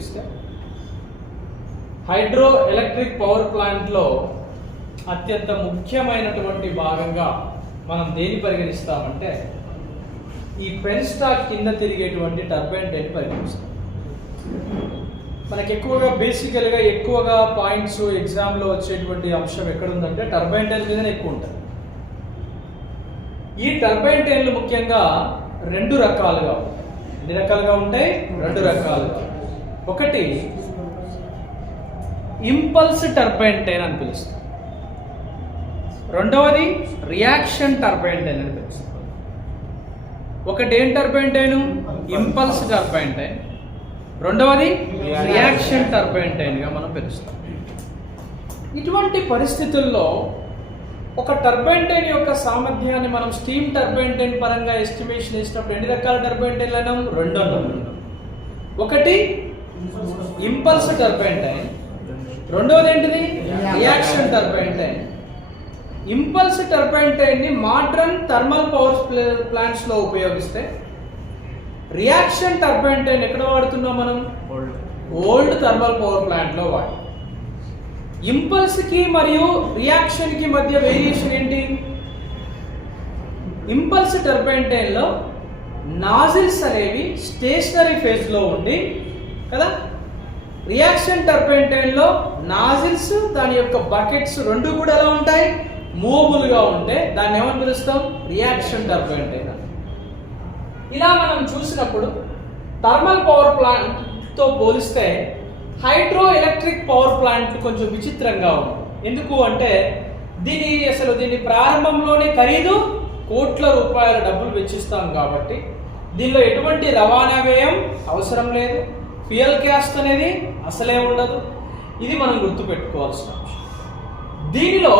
ఉపయోగిస్తే hydro electric power ప్లాంట్లో అత్యంత ముఖ్యమైనటువంటి భాగంగా మనం దేని పరిగణిస్తామంటే ఈ పెన్ స్టాక్ కింద తిరిగేటువంటి టర్బైన్ టైన్ పరిగణిస్తాం. మనకి ఎక్కువగా పాయింట్స్ ఎగ్జామ్లో వచ్చేటువంటి అంశం ఎక్కడుందంటే టర్బైన్ టైన్ మీదనే ఎక్కువ ఉంటుంది. ఈ టర్బైన్ టైన్లు ముఖ్యంగా రెండు రకాలుగా ఉంటాయి. ఎన్ని రకాలుగా ఉంటాయి? రెండు రకాలుగా. ఒకటి ఇంపల్స్ టర్బైన్ టైన్ అని పిలుస్తాం, రెండవది రియాక్షన్ టర్బైన్ టైన్ అని పిలుస్తాం. ఒకటి ఏం టర్బైన్ టైన్? ఇంపల్స్ టర్బైన్ టైన్. రెండవది రియాక్షన్ టర్బైన్ టైన్గా మనం పిలుస్తాం. ఇటువంటి పరిస్థితుల్లో ఒక టర్బైన్ టైన్ యొక్క సామర్థ్యాన్ని మనం స్టీమ్ టర్బైన్ టైన్ పరంగా ఎస్టిమేషన్ చేసినప్పుడు ఎన్ని రకాల టర్బైన్ టైన్లు అన్నాం? రెండు అన్నాం. ఒకటి ఇంపల్స్ టర్బైన్ టైన్, రెండవది ఏంటిది? రియాక్షన్ టర్బైన్ టైన్. ఇంపల్స్ టర్బైన్ టైన్ ని మోడర్న్ థర్మల్ పవర్ ప్లాంట్స్ లో ఉపయోగిస్తే, రియాక్షన్ టర్బైన్ టైన్ ఎక్కడ వాడుతున్నాం మనం? ఓల్డ్ థర్మల్ పవర్ ప్లాంట్ లో వాడు. ఇంపల్స్ కి మరియు రియాక్షన్ కి మధ్య వేరియేషన్ ఏంటి? ఇంపల్స్ టర్బైన్ టైన్ లో నాజిల్స్ అనేవి స్టేషనరీ ఫేజ్ లో ఉండి కదా, రియాక్షన్ టర్బైన్ టైన్ లో నాజిల్స్ దాని యొక్క బకెట్స్ రెండు కూడా ఎలా ఉంటాయి? మూవబుల్ గా ఉంటే దాన్ని ఏమని పిలుస్తాం? రియాక్షన్ టర్బైన్ టైన్. ఇలా మనం చూసినప్పుడు థర్మల్ పవర్ ప్లాంట్ తో పోలిస్తే హైడ్రో ఎలక్ట్రిక్ పవర్ ప్లాంట్ కొంచెం విచిత్రంగా ఉంది. ఎందుకు అంటే దీని ప్రారంభంలోనే ఖరీదు కోట్ల రూపాయల డబ్బులు వెచ్చిస్తాం కాబట్టి దీనిలో ఎటువంటి రవాణా వ్యయం అవసరం లేదు, ఫ్యూయల్ కాస్ట్ అనేది అసలే ఉండదు. ఇది మనం గుర్తుపెట్టుకోవాల్సిన అంశం. దీనిలో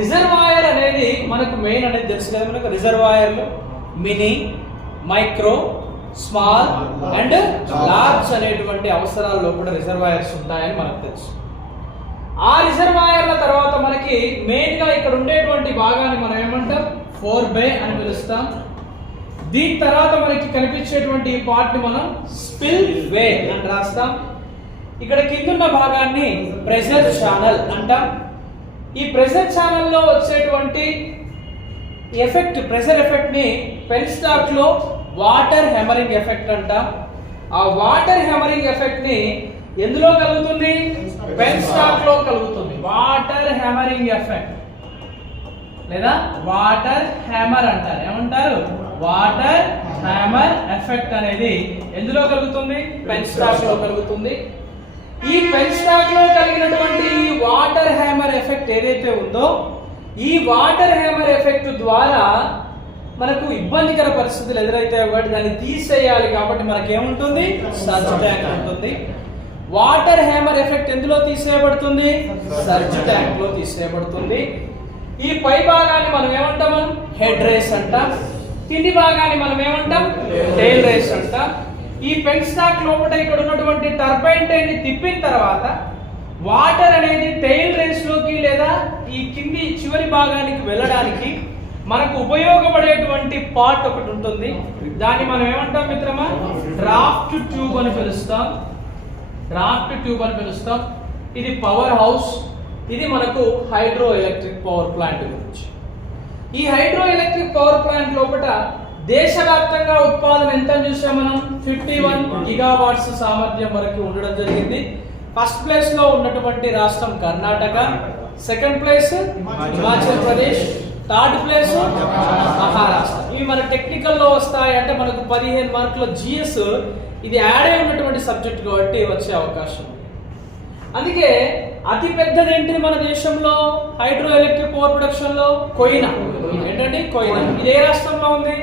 రిజర్వాయర్ అనేది మనకు మెయిన్ అనేది తెలుసు కదా. మనకు రిజర్వాయర్లు mini, micro, small and large అనేటువంటి అవసరాల్లో కూడా రిజర్వాయర్స్ ఉంటాయని మనకు తెలుసు. ఆ రిజర్వాయర్ల తర్వాత మనకి మెయిన్ గా ఇక్కడ ఉండేటువంటి భాగాన్ని మనం ఏమంటాం? ఫోర్ బే అని పిలుస్తాం. దీని తర్వాత మనకి కనిపించేటువంటి ఈ పార్ట్ ని మనం స్పిల్ వే అని రాస్తాం. ఇక్కడ కిందున్న భాగాన్ని ప్రెషర్ ఛానల్ అంటాం. ఈ ప్రెషర్ ఛానల్లో వచ్చేటువంటి ఎఫెక్ట్, ప్రెషర్ ఎఫెక్ట్ ని పెన్ స్టాక్ లో వాటర్ హ్యామరింగ్ ఎఫెక్ట్ అంటాం. ఆ వాటర్ హ్యామరింగ్ ఎఫెక్ట్ ని ఎందులో కలుగుతుంది? పెన్ స్టాక్ లో కలుగుతుంది. వాటర్ హ్యామరింగ్ ఎఫెక్ట్ లేదా వాటర్ హ్యామర్ అంటారు. ఏమంటారు? వాటర్ హ్యామర్ ఎఫెక్ట్ అనేది ఎందులో కలుగుతుంది? పెన్ స్టాక్ లో కలుగుతుంది. ఈ పెన్ స్టాక్ లో కలిగినటువంటి వాటర్ హ్యామర్ ఎఫెక్ట్ ఏదైతే ఉందో, ఈ వాటర్ హ్యామర్ ఎఫెక్ట్ ద్వారా మనకు ఇబ్బందికర పరిస్థితులు ఎదురైతే కాబట్టి దాన్ని తీసేయాలి. కాబట్టి మనకి ఏముంటుంది? సర్జ్ ట్యాంక్ ఉంటుంది. వాటర్ హ్యామర్ ఎఫెక్ట్ ఎందులో తీసేయబడుతుంది? సర్జ్ ట్యాంక్ లో తీసేయబడుతుంది. ఈ పై భాగాన్ని మనం ఏమంటాం? హెడ్ రేస్ అంటాం. కింది భాగాన్ని మనం ఏమంటాం? టెయిల్ రేస్ అంటాం. ఈ పెన్ స్టాక్ లోపల ఇక్కడ ఉన్నటువంటి టర్బైన్ టైన్ ని తిప్పిన తర్వాత వాటర్ అనేది టెయిల్ రేస్ లోకి లేదా ఈ కింది చివరి భాగానికి వెళ్ళడానికి మనకు ఉపయోగపడేటువంటి పార్ట్ ఒకటి ఉంటుంది. దాన్ని మనం ఏమంటాం మిత్రమా? డ్రాఫ్ట్ ట్యూబ్ అని పిలుస్తాం. డ్రాఫ్ట్ ట్యూబ్ అని పిలుస్తాం. ఇది పవర్ హౌస్. ఇది మనకు హైడ్రో ఎలక్ట్రిక్ పవర్ ప్లాంట్ గురించి. ఈ హైడ్రో ఎలక్ట్రిక్ పవర్ ప్లాంట్ లోపల దేశవ్యాప్తంగా ఉత్పాదన ఎంత చూసాం మనం? 51 గిగావాట్స్ సామర్థ్యం వరకు ఉండడం జరిగింది. ఫస్ట్ ప్లేస్ లో ఉన్నటువంటి రాష్ట్రం Karnataka, second place Himachal Pradesh, third place Maharashtra. ఇవి మన టెక్నికల్ లో వస్తాయి. అంటే మనకు 15 మార్కుల జిఎస్ ఇది యాడ్ అయి ఉన్నటువంటి సబ్జెక్ట్ కాబట్టి వచ్చే అవకాశం ఉంది. అందుకే అతి పెద్దది ఏంటి మన దేశంలో హైడ్రో ఎలక్ట్రిక్ పవర్ ప్రొడక్షన్ లో? కోయినా. ఏంటండి? కోయినా. ఇది ఏ రాష్ట్రంలో ఉంది?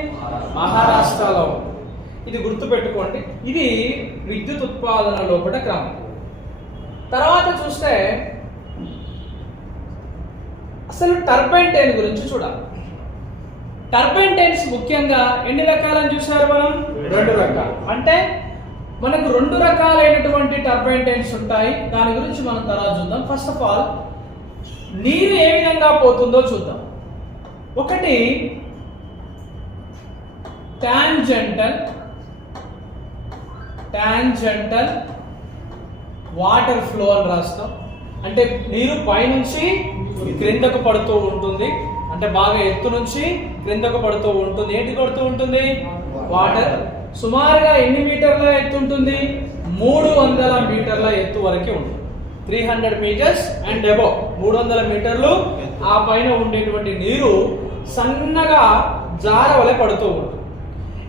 మహారాష్ట్రలో ఉంది. ఇది గుర్తు పెట్టుకోండి. ఇది విద్యుత్ ఉత్పాదన లోపల క్రమం. తర్వాత చూస్తే అసలు టర్బైన్ టైన్ గురించి చూడాలి. టర్బైన్ టైన్స్ ముఖ్యంగా ఎన్ని రకాలని చూసారు మనం? రెండు రకాలు. అంటే మనకు రెండు రకాలైనటువంటి టర్బైన్ టైన్స్ ఉంటాయి. దాని గురించి మనం తర్వాత చూద్దాం. ఫస్ట్ ఆఫ్ ఆల్ నీరు ఏ విధంగా పోతుందో చూద్దాం. ఒకటి టాంజెంటల్ వాటర్ ఫ్లో అని రాస్తాం. అంటే నీరు పైనుంచి క్రిందకు పడుతూ ఉంటుంది, అంటే బాగా ఎత్తు నుంచి క్రిందకు పడుతూ ఉంటుంది. ఏంటి పడుతూ ఉంటుంది? వాటర్. సుమారుగా ఎన్ని మీటర్ల ఎత్తు ఉంటుంది? 300 మీటర్ల ఎత్తు వరకు ఉంటుంది. 300 మీటర్స్ అండ్ అబౌవ్, 300 మీటర్లు ఆ పైన ఉండేటువంటి నీరు సన్నగా జార వలె పడుతూ ఉంటుంది.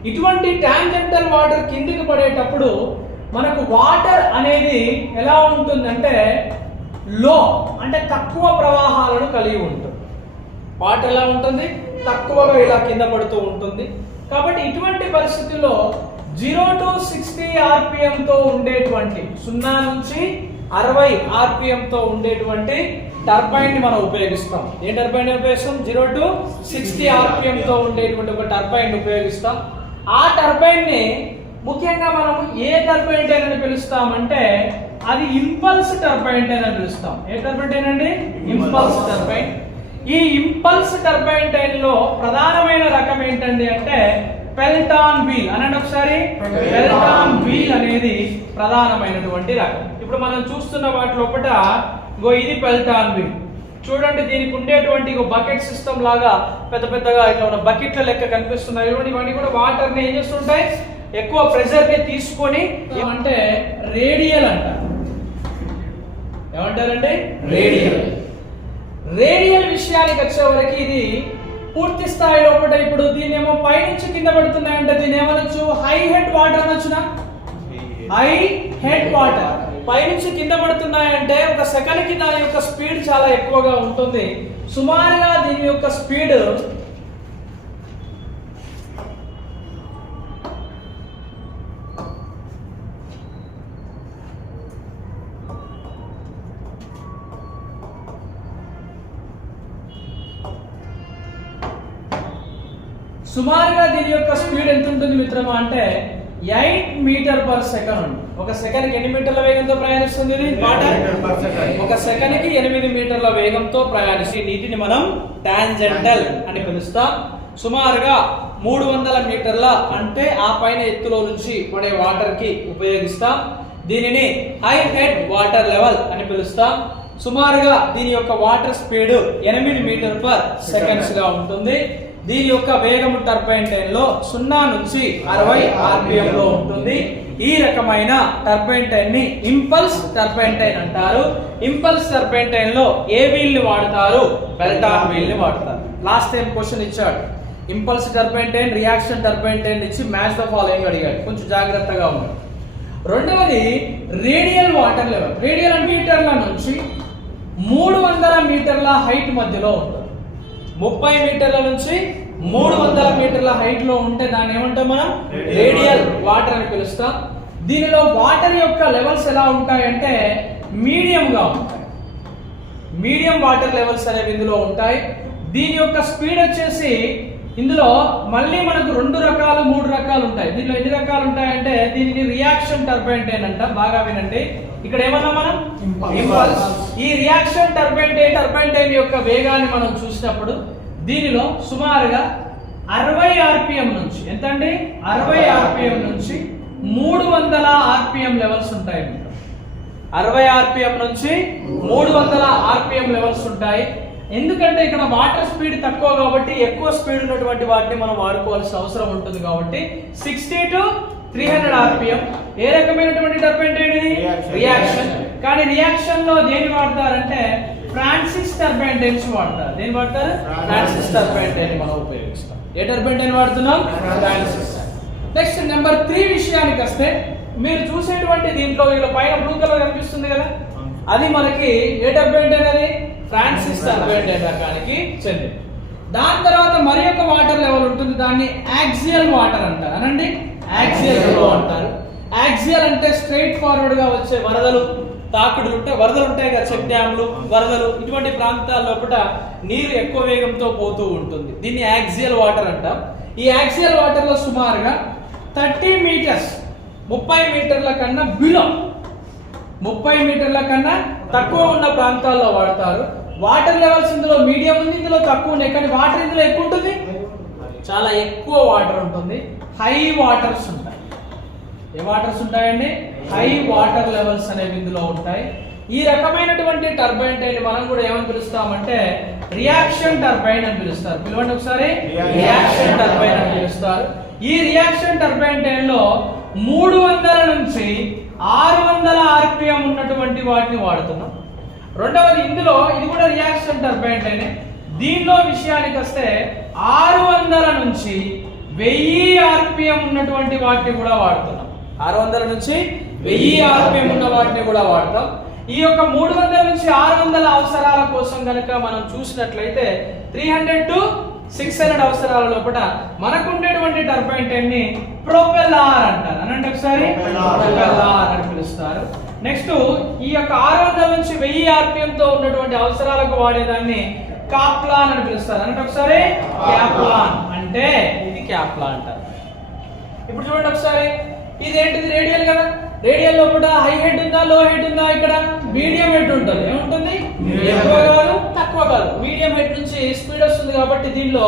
ఇటువంటి టాంజెంటల్ వాటర్ కిందికి పడేటప్పుడు మనకు వాటర్ అనేది ఎలా ఉంటుందంటే లో, అంటే తక్కువ ప్రవాహాలను కలిగి ఉంటుంది. వాటర్ ఎలా ఉంటుంది? తక్కువగా ఇలా కింద పడుతూ ఉంటుంది. కాబట్టి ఇటువంటి పరిస్థితుల్లో 0 to 60 RPM తో ఉండేటువంటి 0 నుంచి 60 RPM తో ఉండేటువంటి టర్బైన్ ని మనం ఉపయోగిస్తాం. ఏ టర్బైన్ ఉపయోగిస్తాం? 0 to 60 RPM తో ఉండేటువంటి ఒక టర్బైన్ ఉపయోగిస్తాం. ఆ టర్బైన్ ని ముఖ్యంగా మనం ఏ టర్బైన్ అని పిలుస్తామంటే అది ఇంపల్స్ టర్బైన్ అని పిలుస్తాం. ఏ టర్బైన్ అండి? Impulse turbine. ఈ ఇంపల్స్ టర్బైన్ లో ప్రధానమైన రకం ఏంటండి అంటే పెల్టాన్ వీల్. అనండి ఒకసారి. పెల్టాన్ వీల్ అనేది ప్రధానమైనటువంటి రకం. ఇప్పుడు మనం చూస్తున్న వాటి లోపల ఇది పెల్టాన్ వీల్. చూడండి, దీనికి ఉండేటువంటి బకెట్ సిస్టమ్ లాగా పెద్ద పెద్దగా ఇట్లా ఉన్న బకెట్ల లెక్క కనిపిస్తున్నాయి. ఇవన్నీ కూడా వాటర్ ని ఏం చేస్తుంటాయి? ఎక్కువ ప్రెషర్ ని తీసుకొని ఏమంటే రేడియల్ అంటారు. ఏమంటారంటే రేడియల్. రేడియల్ విషయానికి వచ్చేవరకు ఇది పూర్తి స్థాయి లోపల ఇప్పుడు దీని ఏమో పైనుంచి కింద పడుతున్నాయంటే దీని ఏమనొచ్చు? హై హెడ్ వాటర్ అనొచ్చునా? హై హెడ్ వాటర్ పైనుంచి కింద పడుతున్నాయంటే ఒక సెకండ్ కి దాని యొక్క స్పీడ్ చాలా ఎక్కువగా ఉంటుంది. సుమారుగా దీని యొక్క స్పీడ్ ఎంత ఉంటుంది మిత్రమా అంటే 8 మీటర్ పర్ సెకండ్. ఒక సెకండ్ కి ఎన్ని మీటర్ల వేగంతో ప్రయాణిస్తుంది ఇది? వాటర్ ఒక సెకండ్ కి 8 మీటర్ల వేగంతో ప్రయాణించి నీటిని మనం టాంజెంటల్ అని పిలుస్తాం. సుమారుగా 300 మీటర్ల అంటే ఆ పైన ఎత్తులో నుంచి పడే వాటర్ కి ఉపయోగిస్తాం. దీనిని హై హెడ్ వాటర్ లెవెల్ అని పిలుస్తాం. సుమారుగా దీని యొక్క water speed 8 metre per seconds గా ఉంటుంది. దీని యొక్క వేగం టర్బైన్ లో 0 నుంచి 60 RPM లో ఉంటుంది. ఈ రకమైన టర్బైన్ ని ఇంపల్స్ టర్బైన్ అంటారు. ఇంపల్స్ టర్బైన్ లో ఏ వీల్ ని వాడతారు? పెల్టాన్ వీల్ ని వాడతారు. లాస్ట్ టైం క్వశ్చన్ ఇచ్చాడు, ఇంపల్స్ టర్బైన్ రియాక్షన్ టర్బైన్ ఇచ్చి మ్యాచ్ ద ఫాలోయింగ్ అడిగాడు. కొంచెం జాగ్రత్తగా ఉండండి. రెండవది రేడియల్ వాటర్ లెవెల్. రేడియల్ మీటర్ల నుంచి 300 మీటర్ల హైట్ మధ్యలో ఉంటుంది. 30 మీటర్ల నుంచి 300 మీటర్ల హైట్ లో ఉంటే దాన్ని ఏమంటాం మనం? రేడియల్ వాటర్ అని పిలుస్తాం. దీనిలో వాటర్ యొక్క లెవెల్స్ ఎలా ఉంటాయంటే మీడియం గా ఉంటాయి. మీడియం వాటర్ లెవెల్స్ అనేవి ఇందులో ఉంటాయి. దీని యొక్క స్పీడ్ వచ్చేసి ఇందులో మళ్ళీ మనకు 2 రకాలు 3 రకాలు ఉంటాయి. దీనిలో ఎన్ని రకాలు ఉంటాయంటే దీనిని రియాక్షన్ టర్బైన్ అంట. బాగా వినండి, ఇక్కడ ఏమన్నా మనం ఇంపల్స్. ఈ రియాక్షన్ టర్బైన్ యొక్క వేగాన్ని మనం చూసినప్పుడు దీనిలో సుమారుగా 60 RPM నుంచి ఎంతండి? 60 RPM నుంచి 300 RPM లెవెల్స్ ఉంటాయి. 60 RPM నుంచి 300 RPM లెవెల్స్ ఉంటాయి. ఎందుకంటే ఇక్కడ వాటర్ స్పీడ్ తక్కువ కాబట్టి ఎక్కువ స్పీడ్ ఉన్నటువంటి వాటిని మనం వాడుకోవాల్సిన అవసరం ఉంటుంది. కాబట్టి 60 to 300 RPM. ఏ రకమైనటువంటి టర్బైన్ ఇది? రియాక్షన్. కానీ రియాక్షన్ లో దేని వాడతారంటే ఫ్రాన్సిస్ టర్బైన్ వాడతారు. దేని వాడతారు? ఫ్రాన్సిస్ టర్బైన్ మనం ఉపయోగిస్తాం. ఏ టర్బైన్ వాడుతున్నాం? ఫ్రాన్సిస్. నెక్స్ట్ నెంబర్ 3 విషయానికి వస్తే మీరు చూసేటువంటి దీంట్లో ఇలా పైన బ్లూ కలర్ కనిపిస్తుంది కదా, అది మనకి ఏ టర్బైన్ అది? ఫ్రాన్సిస్ టర్బైన్ రకానికి చెందింది. దాని తర్వాత మరి ఒక వాటర్ లెవెల్ ఉంటుంది, దాన్ని యాక్సియల్ వాటర్ అంటారు. అనండి, యాక్సియల్ ఫ్లో అంటారు. యాక్సియల్ అంటే స్ట్రైట్ ఫార్వర్డ్ గా వచ్చే వరదలు, తాకుడులు ఉంటాయి. వరదలు ఉంటాయి కదా, చెక్ డ్యామ్లు, వరదలు, ఇటువంటి ప్రాంతాల లోపల నీరు ఎక్కువ వేగంతో పోతూ ఉంటుంది. దీన్ని యాక్సియల్ వాటర్ అంటాం. ఈ యాక్సియల్ వాటర్ లో సుమారుగా 30 మీటర్స్ 30 మీటర్ల కన్నా బిలో 30 మీటర్ల కన్నా తక్కువ ఉన్న ప్రాంతాల్లో వాడతారు. వాటర్ లెవెల్స్ ఇందులో మీడియం ఉంది, ఇందులో తక్కువ ఉన్నాయి. కానీ వాటర్ ఇందులో ఎక్కువ ఉంటుంది, చాలా ఎక్కువ వాటర్ ఉంటుంది. హై వాటర్స్ ఉంటాయి. ఏ వాటర్స్ ఉంటాయండి? హై వాటర్ లెవెల్స్ అనేవి ఇందులో ఉంటాయి. ఈ రకమైనటువంటి టర్బైన్ టైన్ మనం కూడా ఏమని పిలుస్తామంటే రియాక్షన్ టర్బైన్ అని పిలుస్తారు. పిలవండి ఒకసారి. రియాక్షన్ టర్బైన్ అని పిలుస్తారు. ఈ రియాక్షన్ టర్బైన్ టైన్ లో 300 నుంచి 600 ఆర్పిఎం ఉన్నటువంటి వాటిని వాడుతున్నాం. రెండవది ఇందులో ఇది కూడా రియాక్షన్ టర్బైన్ టైన్. దీనిలో విషయానికి వస్తే 600 నుంచి 1000 ఆర్పిఎం ఉన్నటువంటి వాటిని కూడా వాడుతున్నాం. 600 నుంచి 1000 ఆర్పిఎం ఉన్న వాటిని కూడా వాడతాం. ఈ యొక్క 300 నుంచి 600 అవసరాల కోసం గనక మనం చూసినట్లయితే 300 to 600 అవసరాల లోపల మనకు ఉండేటువంటి టర్బైన్ టైన్ ని ప్రొపెల్లర్ అంటారు. అనంటే ఒకసారి ప్రొపెల్లర్ అని పిలుస్తారు. నెక్స్ట్ ఈ యొక్క 600 నుంచి 1000 ఆర్పిఎం తో ఉన్నటువంటి అవసరాలకు వాడేదాన్ని కాప్లాన్ అని పిలుస్తారు. అనంటే ఒకసారి క్యాప్లాన్. అంటే ఇది క్యాప్లాన్ అంటారు. ఇప్పుడు చూడండి ఒకసారి. ఇదేంటిది? రేడియల్ కదా. రేడియల్ లోపల హై హెడ్ ఉందా, లో హెడ్ ఉందా? ఇక్కడ మీడియం హెడ్ ఉంటుంది. ఏముంటుంది? ఎక్కువ కాదు, తక్కువ కాదు. మీడియం హెడ్ నుంచి స్పీడ్ వస్తుంది కాబట్టి దీనిలో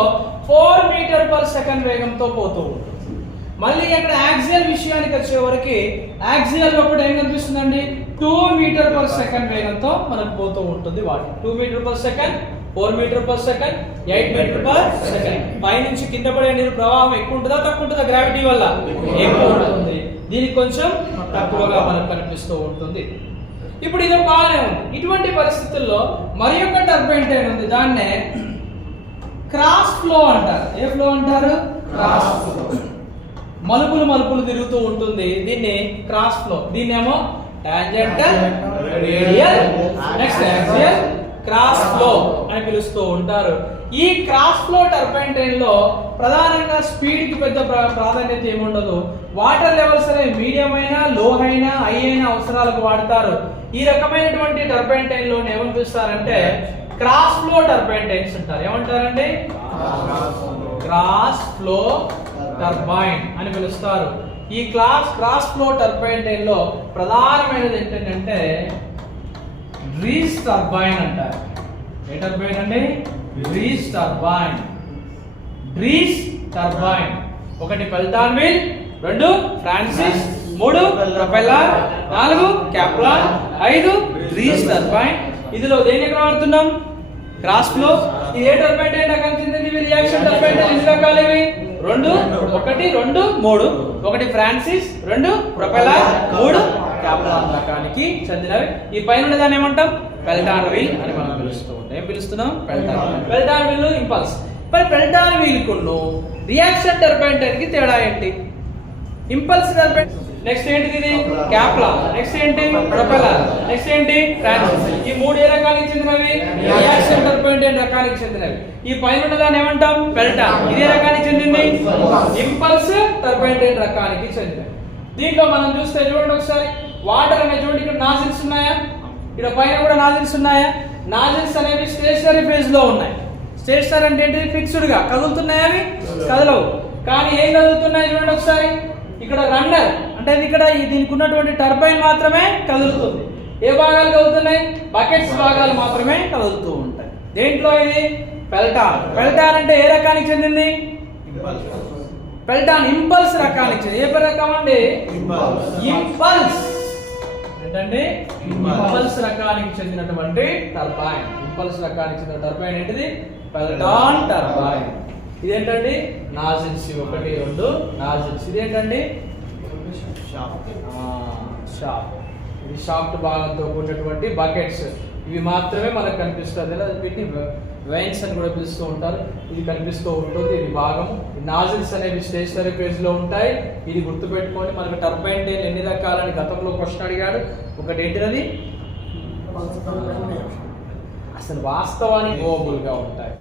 4 మీటర్ పర్ సెకండ్ వేగంతో పోతూ ఉంటుంది. మళ్ళీ అక్కడ యాక్సియల్ విషయానికి వచ్చే వరకు యాక్సియల్ లోపల ఏం కనిపిస్తుందండి? 2 మీటర్ పర్ సెకండ్ వేగంతో మనకు పోతూ ఉంటుంది. వాటి 2 metre per second, 4 metre per second, 8 metre per second. పై నుంచి కింద పడే నీరు ప్రవాహం ఎక్కువ ఉంటుందా, తక్కువ ఉంటుందా? గ్రావిటీ వల్ల ఎక్కువ ఉంటుంది. దీనికి కొంచెం తక్కువగా మనకు కనిపిస్తూ ఉంటుంది. ఇప్పుడు ఇది బాగానే ఉంది. ఇటువంటి పరిస్థితుల్లో మరి ఒక టర్బైన్ టైన్ ఉంది. దాన్నే క్రాస్ ఫ్లో అంటారు. ఏ ఫ్లో అంటారు? Cross flow. మలుపులు మలుపులు తిరుగుతూ ఉంటుంది. దీన్ని క్రాస్ ఫ్లో. దీన్నేమో tangential, radial, next axial, cross flow అని పిలుస్తూ ఉంటారు. ఈ క్రాస్ ఫ్లో టర్బైన్ టైన్ లో ప్రధానంగా స్పీడ్ కి పెద్ద ప్రాధాన్యత ఏముండదు. వాటర్ లెవెల్స్ అనేవి మీడియం అయినా, లో అయినా, హై అయినా అవసరాలకు వాడతారు. ఈ రకమైనటువంటి టర్బైన్ టైన్ లో ఏమని పిలుస్తారంటే క్రాస్ ఫ్లో టర్బైన్ టైన్స్ అంటారు. ఏమంటారండి? క్రాస్ ఫ్లో టర్బైన్ అని పిలుస్తారు. ఈ క్రాస్ ఫ్లో టర్బైన్ టైన్ లో ప్రధానమైనది ఏంటంటే రీస్ టర్బైన్ అంటారు. ఏ టర్బైన్ అండి? Rees turbine. Rees turbine. 1 Pelton wheel, 2 Francis, 3 propeller, 4 Kaplan, 5 Rees turbine. ఇందులో దేని ఎక్కడ వాడుతున్నాం? Cross flow. ఇది ఏ టర్బైన్ టైన్ రకానికి చెందింది? ఇవి రియాక్షన్ టర్బైన్ టైన్. ఎన్ని రకాలు ఇవి? 2, 1, 2, 3. 1 ఫ్రాన్సిస్, 2 ప్రొపెల్లర్, 3 క్యాప్లాన్ రకానికి చెందినవి. ఈ పైన దాన్ని ఏమంటాం? పెల్టాన్ వీల్ అని మనం పిలుస్తూ ఉంటాం. ఏం పిలుస్తున్నాం? Pelton wheel, impulse. మరి పెల్టాన్ వీల్ కును రియాక్షన్ టర్బైన్ టైన్ కి తేడా ఏంటి? ఇంపల్స్ టర్బైన్ నెక్స్ట్ ఏంటిది? ఇది క్యాప్లాన్. నెక్స్ట్ ఏంటి? ప్రొపెల్లర్. నెక్స్ట్ ఏంటి? ఫ్రాన్సిస్. ఈ 3 ఏ రకానికి చెందినవి? రియాక్షన్ టర్బైన్ టైన్ రకానికి చెందినవి. ఈ పైన దాన్ని ఏమంటాం? పెల్టాన్. ఇదే రకానికి చెందింది ఇంపల్స్ టర్బైన్ టైన్ రకానికి చెందినవి. దీంట్లో మనం చూస్తే చూడండి ఒకసారి. వాటర్ అనే చూడండి, ఇక్కడ నాజిల్స్ ఉన్నాయా? ఇక్కడ పైన కూడా నాజిల్స్ ఉన్నాయా? నాజిల్స్ అనేవి స్టేషనరీ ఫేజ్ లో ఉన్నాయి. స్టేషనరీ అంటే ఏంటి? ఫిక్స్డ్ గా కదులుతున్నాయి. అవి కదలవు. కానీ ఏం కదులుతున్నాయి చూడండి ఒకసారి. ఇక్కడ రన్నర్ అంటే ఇక్కడ దీనికి ఉన్నటువంటి టర్బైన్ మాత్రమే కదులుతుంది. ఏ భాగాలు కదులుతున్నాయి? బకెట్స్ భాగాలు మాత్రమే కదులుతూ ఉంటాయి. దేంట్లో ఇది? పెల్టాన్. పెల్టాన్ అంటే ఏ రకానికి చెందింది? పెల్టాన్ ఇంపల్స్ రకానికి చెందింది. ఏ రకం అండి? ఇంపల్స్. ఏంటండి? ఇంపల్స్ రకానికి చెందినటువంటి టర్బైన్. ఇంపల్స్ రకానికి చెందిన టర్బైన్ ఏంటిది? Pelton turbine. ఇదేంటండి? నాజిల్స్. 1, 2 నాజిల్స్. ఇదేంటండి? షాఫ్ట్. ఇది షాఫ్ట్ భాగంతో కూడినటువంటి బకెట్స్. ఇవి మాత్రమే మనకు కనిపిస్తుంది. వీటిని వెయిన్స్ అని కూడా పిలుస్తూ ఉంటారు. ఇది కనిపిస్తూ ఉంటుంది. ఇది భాగం. నాజిల్స్ అనేవి స్టేషనరీ ఫేజ్ లో ఉంటాయి. ఇది గుర్తుపెట్టుకోండి. మనకు టర్బైన్ టైన్ ఎన్ని రకాలని గతంలో క్వశ్చన్ అడిగాడు. ఒకటి ఏంటిది? అసలు వాస్తవానికి ఓవబుల్ గా ఉంటాయి.